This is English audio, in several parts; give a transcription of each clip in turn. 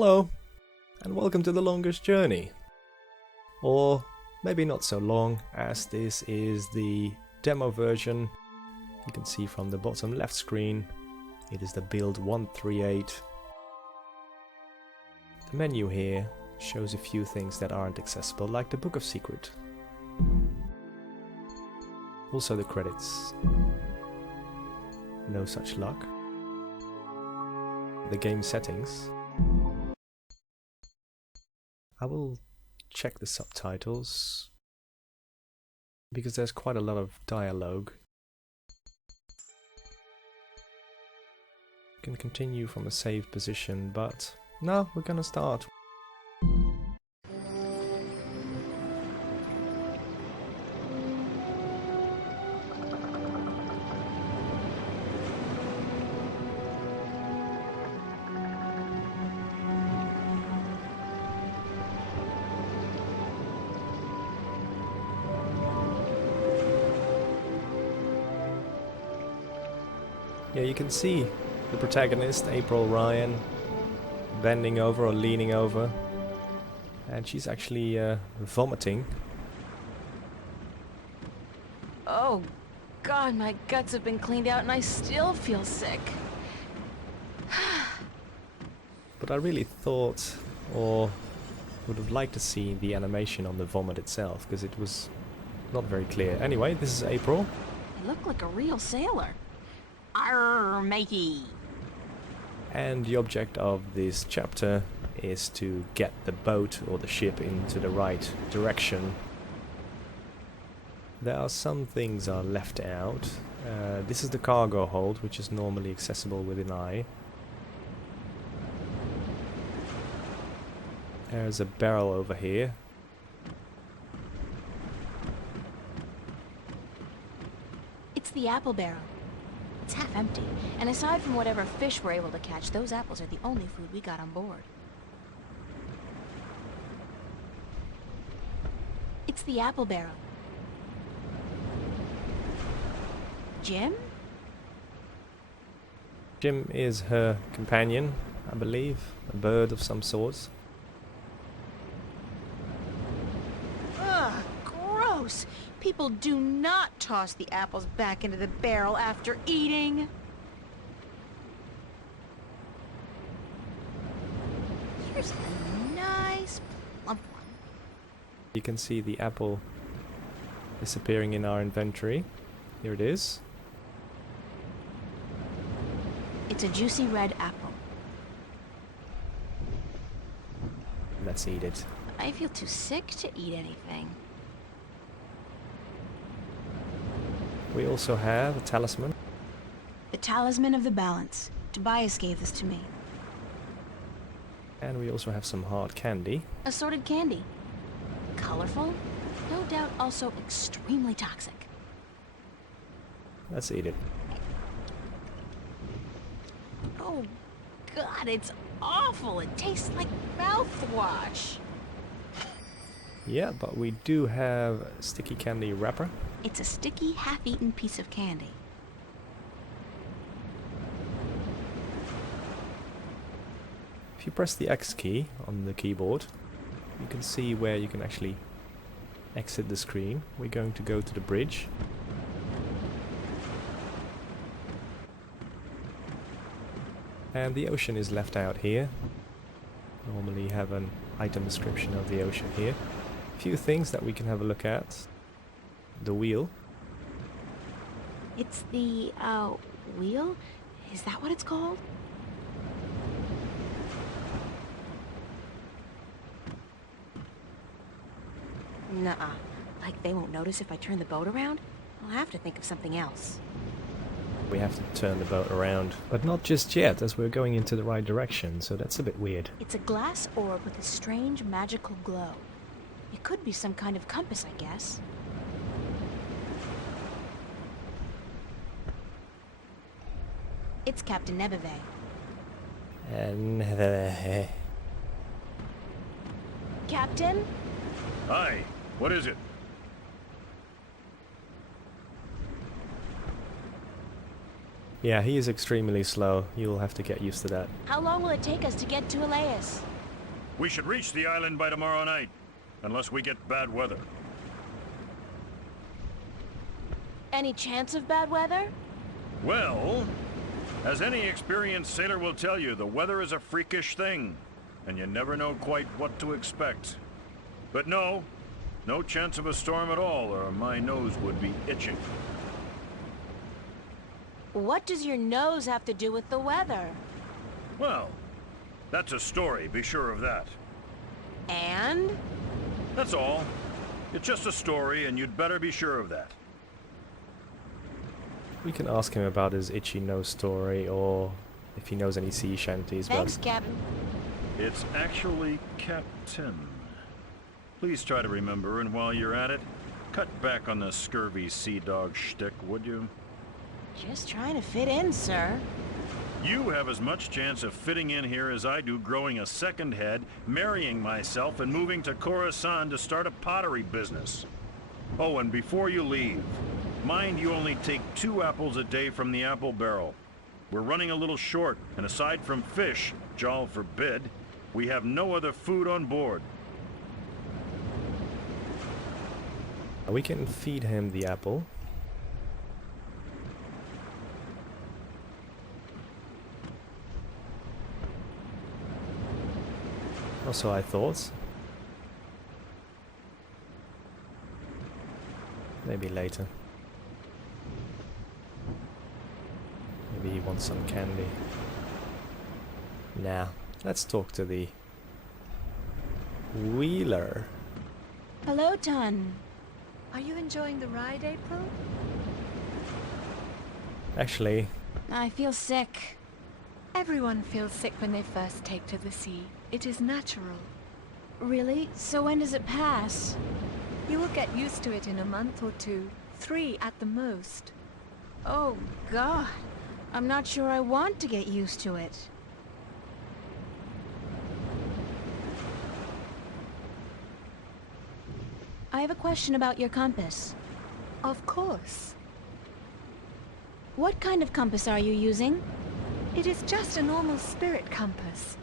Hello, and welcome to the longest journey. Or maybe not so long, as this is the demo version. You can see from the bottom left screen, it is the build 138. The menu here shows a few things that aren't accessible, like the Book of Secret. Also the credits. No such luck. The game settings. I will check the subtitles because there's quite a lot of dialogue. You can continue from a safe position, but no, we're gonna start. Yeah, you can see the protagonist, April Ryan, bending over or leaning over, and she's actually vomiting. Oh God, my guts have been cleaned out and I still feel sick. But I really thought, or would have liked to see the animation on the vomit itself, because it was not very clear. Anyway, this is April. I look like a real sailor. Arr, matey. And the object of this chapter is to get the boat or the ship into the right direction. There are some things are left out. This is the cargo hold, which is normally accessible with an eye. There's a barrel over here. It's the apple barrel. It's half empty, and aside from whatever fish we're able to catch, those apples are the only food we got on board. It's the apple barrel. Jim? Jim is her companion, I believe. A bird of some sort. Ugh, gross! People do not toss the apples back into the barrel after eating. Here's a nice plump one. You can see the apple disappearing in our inventory. Here it is. It's a juicy red apple. Let's eat it. I feel too sick to eat anything. We also have a talisman. The Talisman of the Balance. Tobias gave this to me. And we also have some hard candy. Assorted candy. Colorful, no doubt also extremely toxic. Let's eat it. Oh God, it's awful. It tastes like mouthwash. Yeah, but we do have a sticky candy wrapper. It's a sticky, half-eaten piece of candy. If you press the X key on the keyboard, you can see where you can actually exit the screen. We're going to go to the bridge. And the ocean is left out here. Normally have an item description of the ocean here. A few things that we can have a look at. The wheel. It's the, wheel? Is that what it's called? Nuh-uh. Like they won't notice if I turn the boat around? I'll have to think of something else. We have to turn the boat around, but not just yet, as we're going into the right direction, so that's a bit weird. It's a glass orb with a strange magical glow. It could be some kind of compass, I guess. It's Captain Nebeve. Captain? Hi, what is it? Yeah, he is extremely slow. You'll have to get used to that. How long will it take us to get to Elias? We should reach the island by tomorrow night, unless we get bad weather. Any chance of bad weather? Well, as any experienced sailor will tell you, the weather is a freakish thing, and you never know quite what to expect. But no chance of a storm at all, or my nose would be itching. What does your nose have to do with the weather? Well, that's a story, be sure of that. And? That's all. It's just a story, and you'd better be sure of that. We can ask him about his itchy nose story, or if he knows any sea shanties. Thanks, Captain. It's actually Captain. Please try to remember, and while you're at it, cut back on the scurvy sea dog shtick, would you? Just trying to fit in, sir. You have as much chance of fitting in here as I do growing a second head, marrying myself, and moving to Khorasan to start a pottery business. Oh, and before you leave, mind you only take 2 apples a day from the apple barrel. We're running a little short, and aside from fish, Jal forbid, we have no other food on board. We can feed him the apple. Also, I thought. Maybe later. Maybe he wants some candy. Now, let's talk to the Wheeler. Hello, Ton. Are you enjoying the ride, April? Actually, I feel sick. Everyone feels sick when they first take to the sea. It is natural. Really? So when does it pass? You will get used to it in a month or 2, 3 at the most. Oh, God. I'm not sure I want to get used to it. I have a question about your compass. Of course. What kind of compass are you using? It is just a normal spirit compass.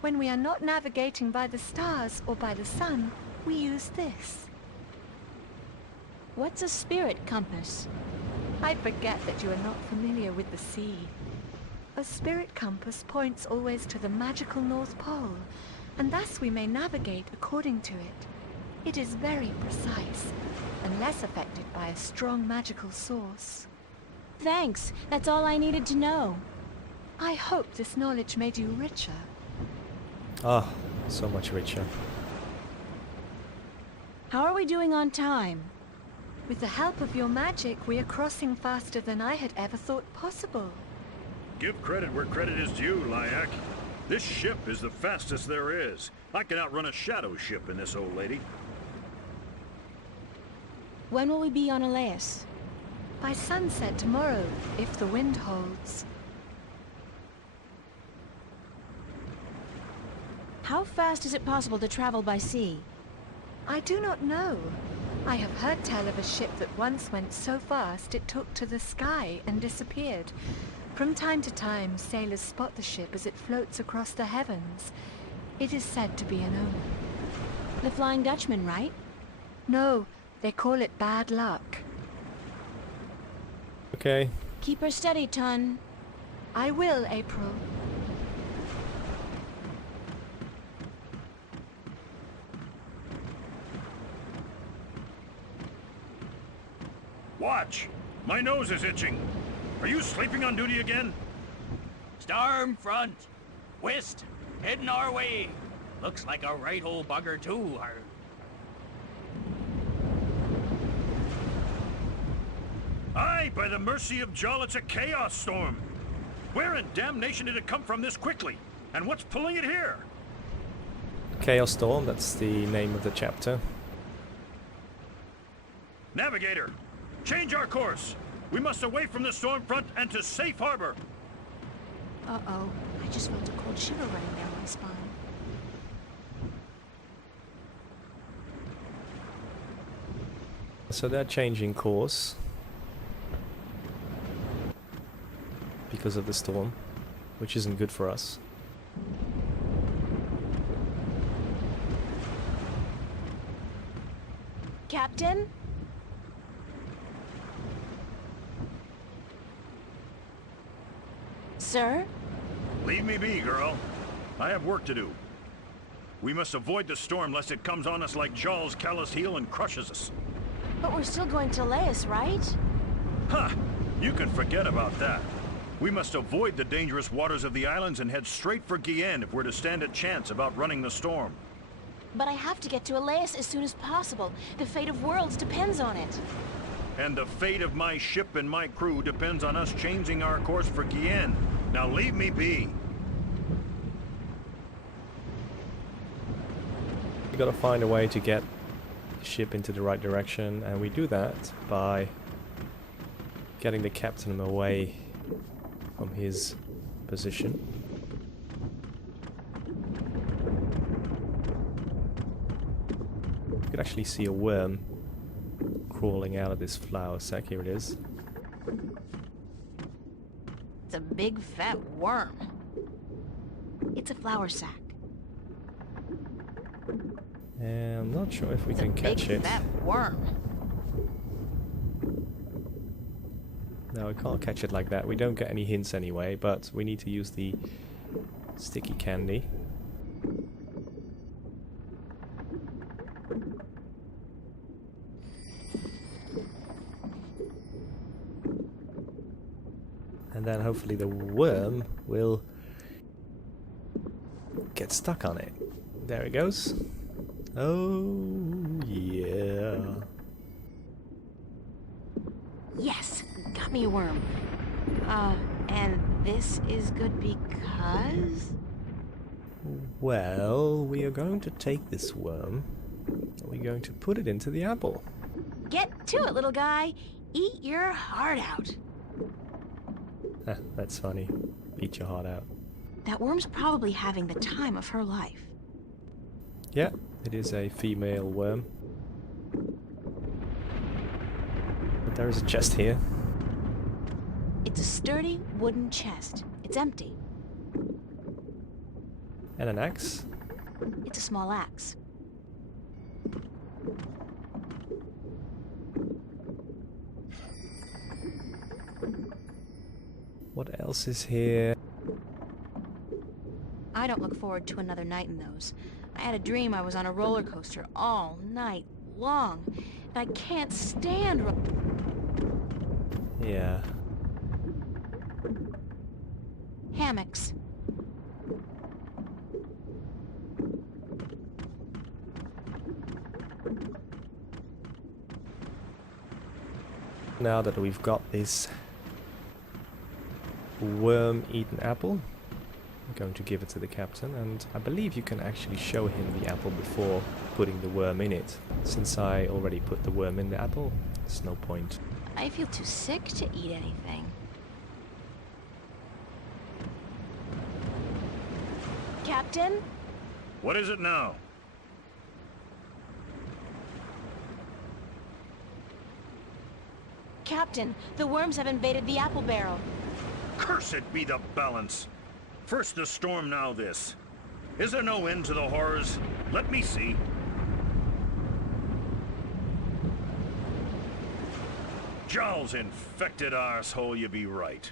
When we are not navigating by the stars or by the sun, we use this. What's a spirit compass? I forget that you are not familiar with the sea. A spirit compass points always to the magical North Pole, and thus we may navigate according to it. It is very precise, and less affected by a strong magical source. Thanks. That's all I needed to know. I hope this knowledge made you richer. ah, so much richer. How are we doing on time? With the help of your magic, we are crossing faster than I had ever thought possible. Give credit where credit is due, Lyak. This ship is the fastest there is. I can outrun a shadow ship in this old lady. When will we be on Elias? By sunset tomorrow, if the wind holds. How fast is it possible to travel by sea? I do not know. I have heard tell of a ship that once went so fast it took to the sky and disappeared. From time to time, sailors spot the ship as it floats across the heavens. It is said to be an omen. The Flying Dutchman, right? No, they call it bad luck. Okay, Keep her steady, Ton. I will, April. Watch! My nose is itching. Are you sleeping on duty again? Storm front. West. Heading our way. Looks like a right old bugger, too. Aye, by the mercy of Jal, it's a chaos storm. Where in damnation did it come from this quickly? And what's pulling it here? Chaos Storm, that's the name of the chapter. Navigator, change our course. We must away from the storm front and to safe harbor. Uh-oh. I just felt a cold shiver running down my spine. So they're changing course. because of the storm, which isn't good for us. Captain? Sir? Leave me be, girl. I have work to do. We must avoid the storm lest it comes on us like Jaw's calloused heel and crushes us. But we're still going to Laius, right? Ha! You can forget about that. We must avoid the dangerous waters of the islands and head straight for Guienne if we're to stand a chance about running the storm. But I have to get to Laius as soon as possible. The fate of worlds depends on it. And the fate of my ship and my crew depends on us changing our course for Guienne. Now leave me be. We gotta find a way to get the ship into the right direction, and we do that by getting the captain away from his position. You can actually see a worm crawling out of this flour sack. Here it is. It's a big fat worm. It's a flour sack. And I'm not sure if we It's can a catch big it. fat worm. No, we can't catch it like that. We don't get any hints anyway, but we need to use the sticky candy. And then hopefully the worm will get stuck on it. There it goes. Oh, yeah. Yes, got me a worm. And this is good because... Well, we are going to take this worm and we're going to put it into the apple. Get to it, little guy. Eat your heart out. That's funny. Eat your heart out. That worm's probably having the time of her life. Yeah, it is a female worm. But there is a chest here. It's a sturdy wooden chest. It's empty. And an axe. It's a small axe. What else is here? I don't look forward to another night in those. I had a dream I was on a roller coaster all night long, and I can't stand Yeah. hammocks. Now that we've got this worm-eaten apple, I'm going to give it to the captain, and I believe you can actually show him the apple before putting the worm in it. Since I already put the worm in the apple, there's no point. I feel too sick to eat anything. Captain? What is it now? Captain, the worms have invaded the apple barrel. Cursed be the balance. First the storm, now this. Is there no end to the horrors? Let me see. Jowl's infected arsehole, you be right.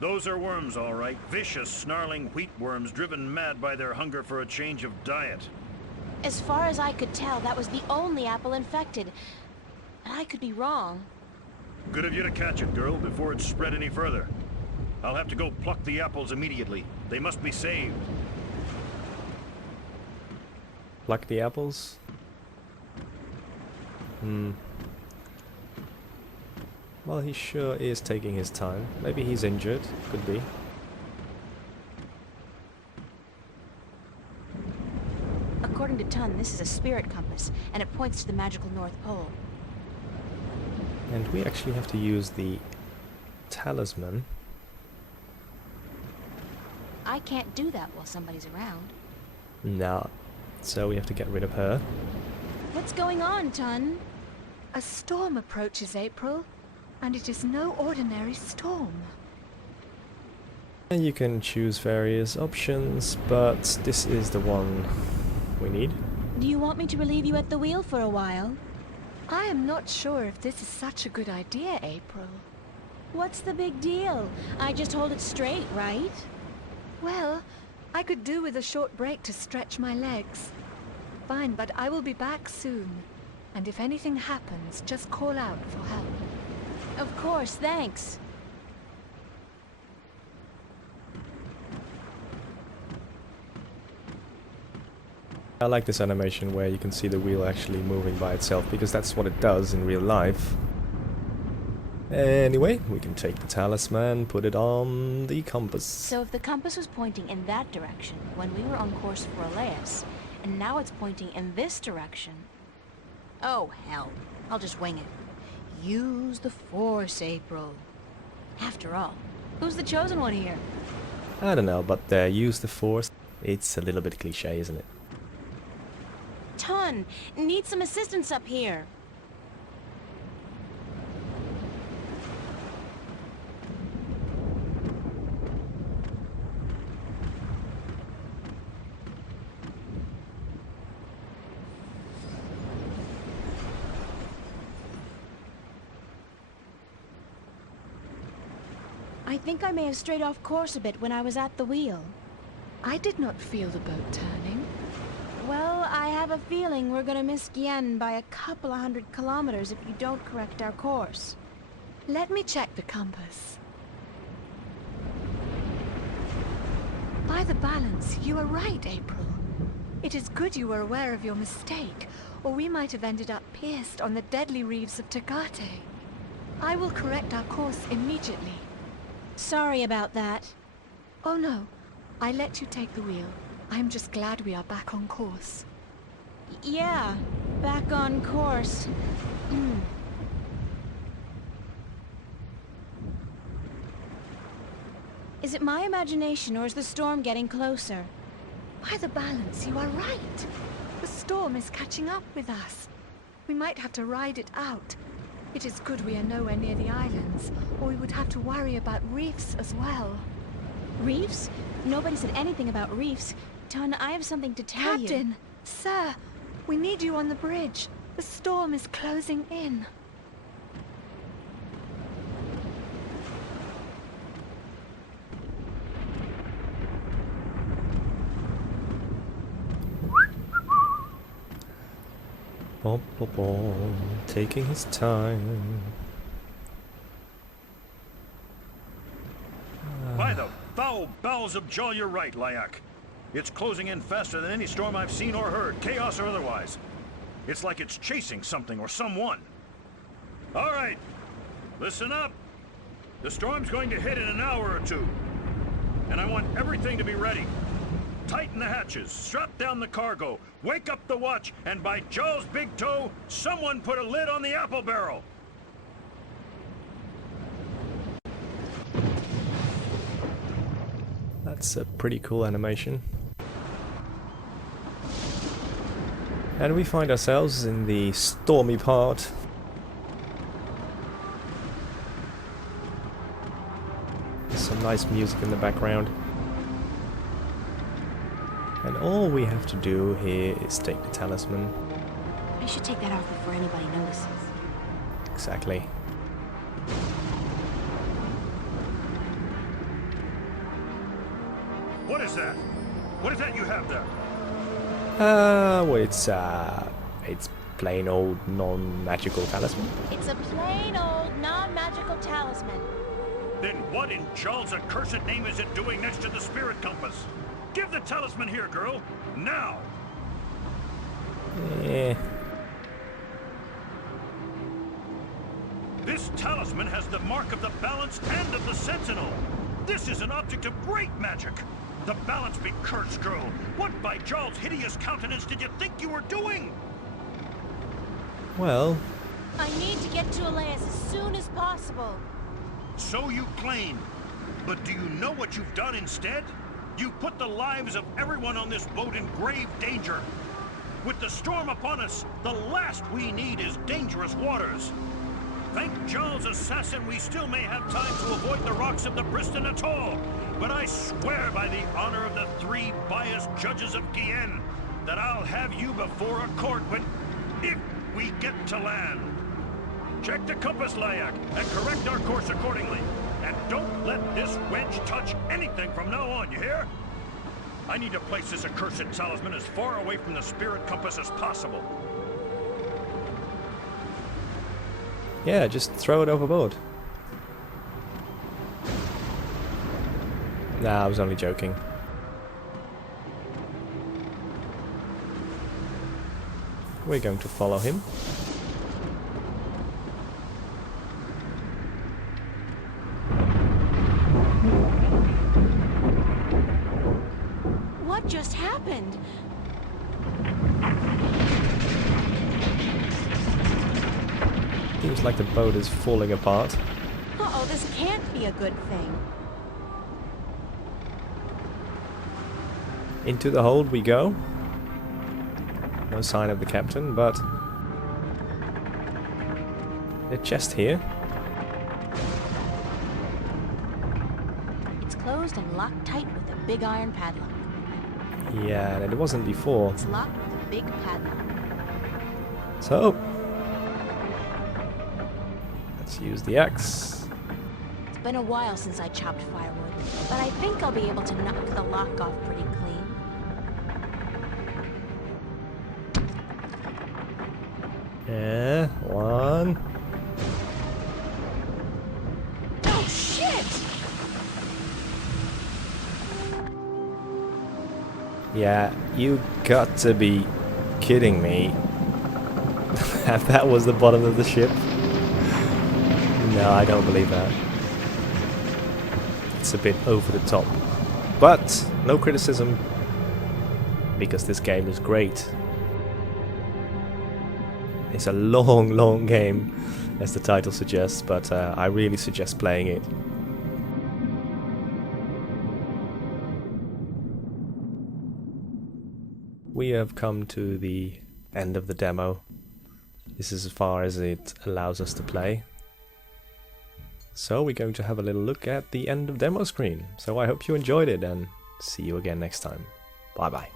Those are worms, all right. Vicious, snarling wheat worms driven mad by their hunger for a change of diet. As far as I could tell, that was the only apple infected. But I could be wrong. Good of you to catch it, girl, before it spread any further. I'll have to go pluck the apples immediately. They must be saved. Pluck the apples? Well, he sure is taking his time. Maybe he's injured. Could be. According to Tun, this is a spirit compass, and it points to the magical North Pole. And we actually have to use the Talisman. I can't do that while somebody's around. No. So we have to get rid of her. What's going on, Tun? A storm approaches, April, and it is no ordinary storm. And you can choose various options, but this is the one we need. Do you want me to relieve you at the wheel for a while? I am not sure if this is such a good idea, April. What's the big deal? I just hold it straight, right? Well, I could do with a short break to stretch my legs. Fine, but I will be back soon. And if anything happens, just call out for help. Of course, thanks. I like this animation where you can see the wheel actually moving by itself, because that's what it does in real life. Anyway, we can take the talisman, put it on the compass. So if the compass was pointing in that direction when we were on course for Elias, and now it's pointing in this direction... Oh, hell. I'll just wing it. Use the Force, April. After all, who's the chosen one here? I don't know, but use the Force. It's a little bit cliche, isn't it? Ton, need some assistance up here. I think I may have strayed off course a bit when I was at the wheel. I did not feel the boat turning. Well, I have a feeling we're gonna miss Gien by a couple of 100 kilometers if you don't correct our course. Let me check the compass. By the balance, you are right, April. It is good you were aware of your mistake, or we might have ended up pierced on the deadly reefs of Tagate. I will correct our course immediately. Sorry about that. Oh no, I let you take the wheel. I'm just glad we are back on course. Yeah, back on course. Is it my imagination or is the storm getting closer? By the balance, you are right. The storm is catching up with us. We might have to ride it out. It is good we are nowhere near the islands, or we would have to worry about reefs as well. Reefs? Nobody said anything about reefs. Ton, I have something to tell you. Captain! Sir! We need you on the bridge. The storm is closing in. Bom, bom, bom, taking his time. By the foul bowels of Jol, you're right, Lyak. It's closing in faster than any storm I've seen or heard, chaos or otherwise. It's like it's chasing something or someone. All right, listen up. The storm's going to hit in an hour or two. And I want everything to be ready. Tighten the hatches, strap down the cargo, wake up the watch, and by Jol's big toe, someone put a lid on the apple barrel. That's a pretty cool animation. And we find ourselves in the stormy part. There's some nice music in the background. And all we have to do here is take the talisman. I should take that off before anybody notices. Exactly. What is that? What is that you have there? Well, it's plain old non-magical talisman. It's a plain old non-magical talisman. Then what in Jol's accursed name is it doing next to the spirit compass? Give the talisman here, girl! Now! Eh. This talisman has the mark of the balance and of the sentinel! This is an object of great magic! The balance be cursed, girl! What by Jol's hideous countenance did you think you were doing? Well, I need to get to Elias as soon as possible. So you claim. But do you know what you've done instead? You put the lives of everyone on this boat in grave danger. With the storm upon us, the last we need is dangerous waters. Thank Jol's assassin we still may have time to avoid the rocks of the Briston Atoll. but I swear by the honor of the 3 biased judges of Gien that I'll have you before a court if we get to land. Check the compass, Layak, and correct our course accordingly. And don't let this wedge touch anything from now on, you hear? I need to place this accursed talisman as far away from the spirit compass as possible. Yeah, just throw it overboard. Nah, I was only joking. We're going to follow him. What just happened? Seems like the boat is falling apart. Uh-oh, this can't be a good thing. Into the hold we go. No sign of the captain, but a chest here. It's closed and locked tight with a big iron padlock. Yeah, and it wasn't before. It's locked with a big padlock. So let's use the axe. It's been a while since I chopped firewood, but I think I'll be able to knock the lock off pretty clean. Yeah, one. Oh, shit! Yeah, you got to be kidding me. That was the bottom of the ship? No, I don't believe that. It's a bit over the top. But, no criticism, because this game is great. It's a long, long game, as the title suggests, but I really suggest playing it. We have come to the end of the demo. This is as far as it allows us to play. So we're going to have a little look at the end of demo screen. So I hope you enjoyed it and see you again next time. Bye bye.